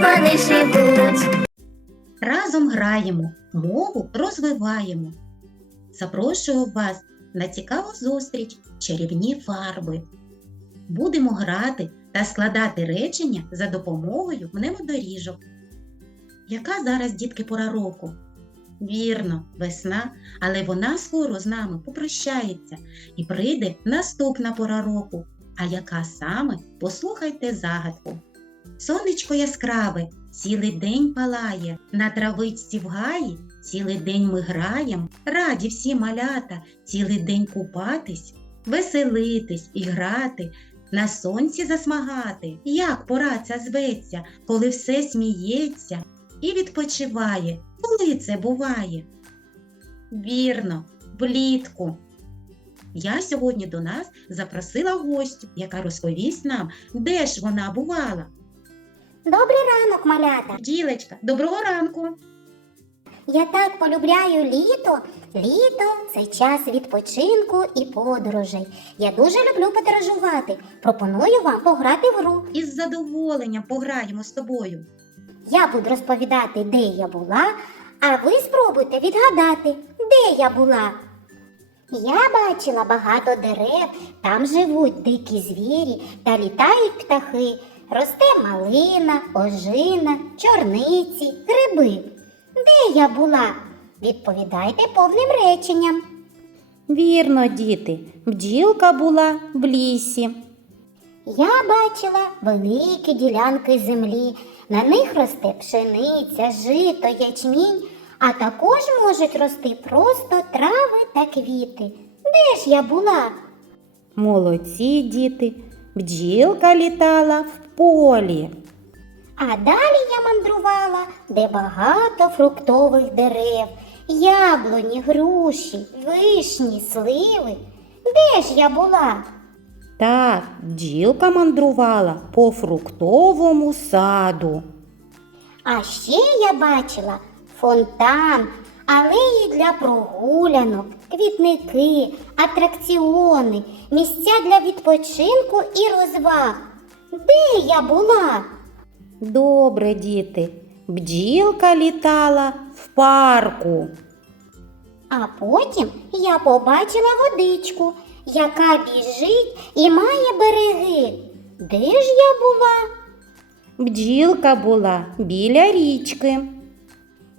вони живуть. Разом граємо, мову розвиваємо. Запрошую вас на цікаву зустріч чарівні фарби. Будемо грати та складати речення за допомогою мнемодоріжок. Яка зараз, дітки, пора року? Вірно, весна, але вона скоро з нами попрощається і прийде наступна пора року. А яка саме? Послухайте загадку. Сонечко яскраве, цілий день палає, на травичці в гаї, цілий день ми граєм, раді всі малята, цілий день купатись, веселитись і грати, на сонці засмагати. Як пора ця зветься, коли все сміється і відпочиває, коли це буває? Вірно, влітку. Я сьогодні до нас запросила гостю, яка розповість нам, де ж вона бувала. Добрий ранок, малята! Ділечка, доброго ранку! Я так полюбляю літо. Літо це час відпочинку і подорожей. Я дуже люблю подорожувати. Пропоную вам пограти в гру. Із задоволенням пограємо з тобою. Я буду розповідати, де я була, а ви спробуйте відгадати, де я була. Я бачила багато дерев, там живуть дикі звірі та літають птахи. Росте малина, ожина, чорниці, гриби. Де я була? Відповідайте повним реченням. Вірно, діти, бджілка була в лісі. Я бачила великі ділянки землі. На них росте пшениця, жито, ячмінь, а також можуть рости просто трави та квіти. Де ж я була? Молодці діти, бджілка літала в полі. А далі я мандрувала, де багато фруктових дерев, яблуні, груші, вишні, сливи. Де ж я була? Так, бджілка мандрувала по фруктовому саду. А ще я бачила фонтан, алеї для прогулянок, квітники, атракціони, місця для відпочинку і розваг. Де я була? Добре, діти, бджілка літала в парку. А потім я побачила водичку, яка біжить і має береги. Де ж я була? Бджілка була біля річки.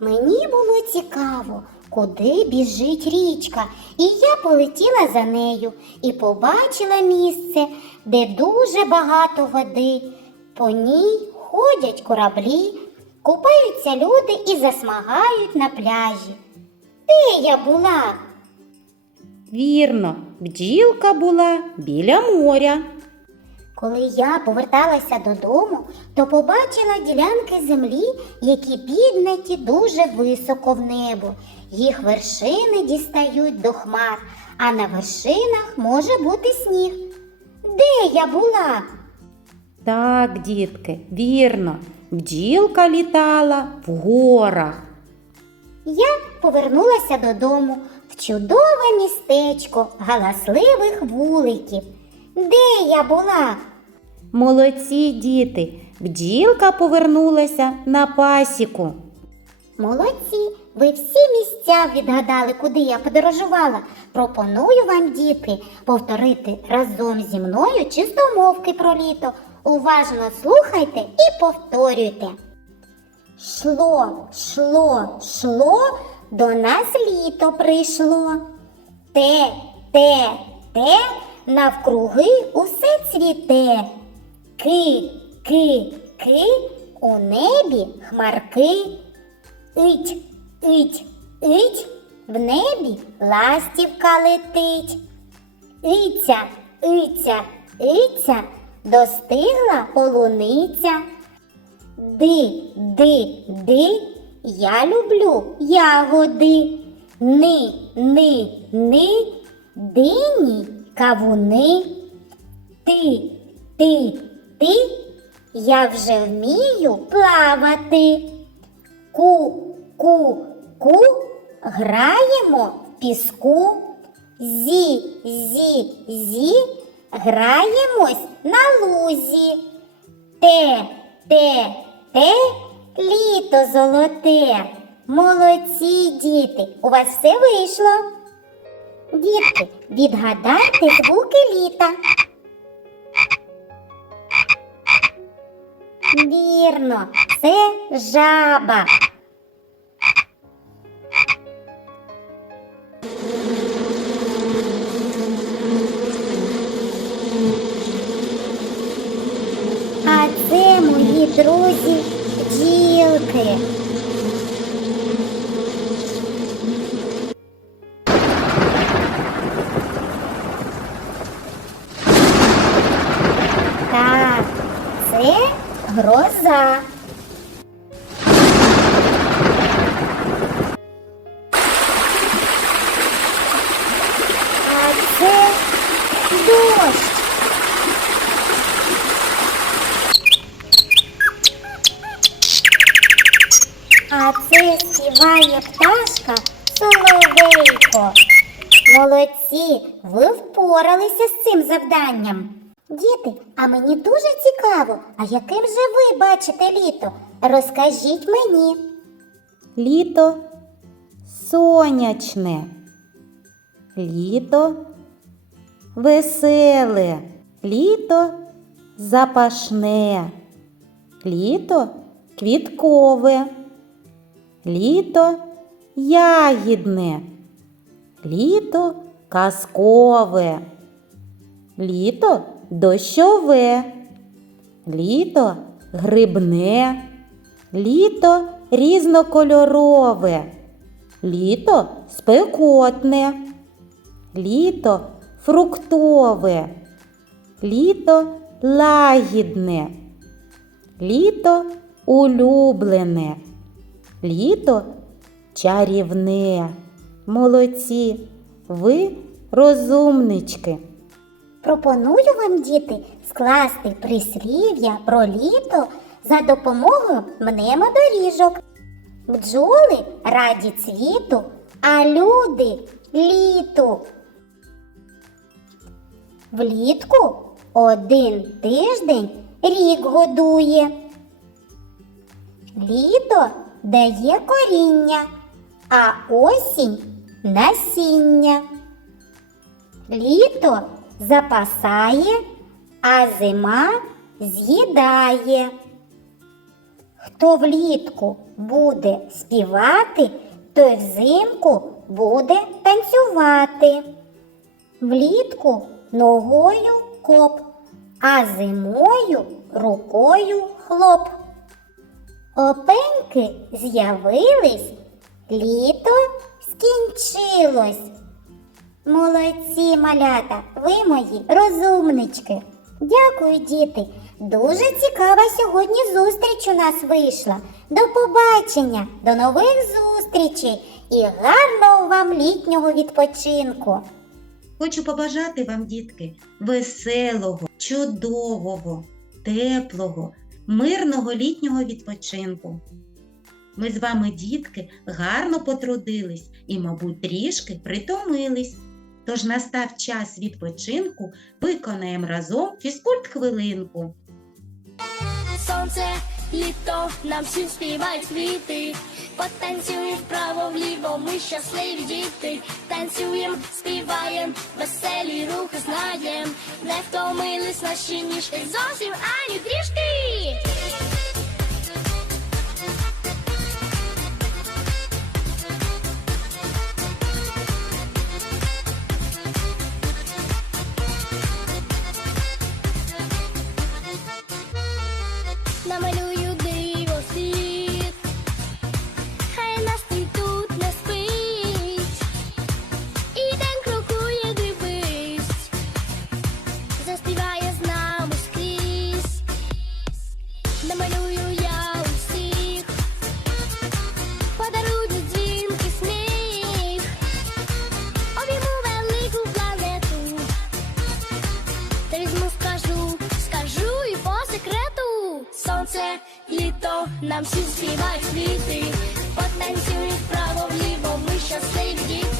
Мені було цікаво, куди біжить річка, і я полетіла за нею і побачила місце, де дуже багато води. По ній ходять кораблі, купаються люди і засмагають на пляжі. Де я була? Вірно, бджілка була біля моря. Коли я поверталася додому, то побачила ділянки землі, які підняті дуже високо в небо. Їх вершини дістають до хмар, а на вершинах може бути сніг. Де я була? Так, дітки, вірно, бджілка літала в горах. Я повернулася додому в чудове містечко галасливих вуликів. Де я була? Молодці діти, бджілка повернулася на пасіку. Молодці, ви всі місця відгадали, куди я подорожувала. Пропоную вам, діти, повторити разом зі мною чистомовки про літо. Уважно слухайте і повторюйте. Шло, шло, шло, до нас літо прийшло. Те, те, те, навкруги усе цвіте. Ки, ки, ки, у небі хмарки. Ить, ить, ить, в небі ластівка летить. Иця, иця, иця, достигла полуниця. Ди, ди, ди, я люблю ягоди. Ни, ни, ни, дині, кавуни. Ти, ти, ти, я вже вмію плавати. Ку, ку, ку, граємо в піску. Зі, зі, зі, граємось на лузі. Те, те, те літо золоте. Молодці, діти, у вас все вийшло. Дітки, відгадайте звуки літа. Вірно, це жаба. А це мої друзі бджілки. Гроза. А це дощ. А це співає пташка Соловейко. Молодці, ви впоралися з цим завданням. Діти, а мені дуже цікаво, а яким же ви бачите літо? Розкажіть мені. Літо сонячне. Літо веселе. Літо запашне. Літо квіткове. Літо ягідне. Літо казкове. Літо дощове. Літо грибне. Літо різнокольорове. Літо спекотне. Літо фруктове. Літо лагідне. Літо улюблене. Літо чарівне. Молодці, ви розумнички. Пропоную вам, діти, скласти прислів'я про літо за допомогою мнемодоріжок. Бджоли раді цвіту, а люди літу. Влітку один тиждень рік годує. Літо дає коріння, а осінь насіння. Літо запасає, а зима з'їдає. Хто влітку буде співати, той взимку буде танцювати. Влітку ногою коп, а зимою рукою хлоп. Опеньки з'явились, літо скінчилось. Молодці, малята, ви мої розумнички. Дякую, діти. Дуже цікава сьогодні зустріч у нас вийшла. До побачення, до нових зустрічей і гарного вам літнього відпочинку. Хочу побажати вам, дітки, веселого, чудового, теплого, мирного літнього відпочинку. Ми з вами, дітки, гарно потрудились і, мабуть, трішки притомились. Тож настав час відпочинку, виконаємо разом фізкульт хвилинку. Сонце, літо, нам всім співають квіти. Потанцюємо вправо вліво, ми щасливі діти. Танцюєм, співаєм, веселі рухи знаєм. Не втомились наші ніжки зовсім ані трішки. Літо, нам всі співають квіти. потанцюють вправо вліво, ми щасливі діти.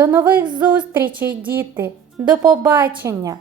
До нових зустрічей, діти! До побачення!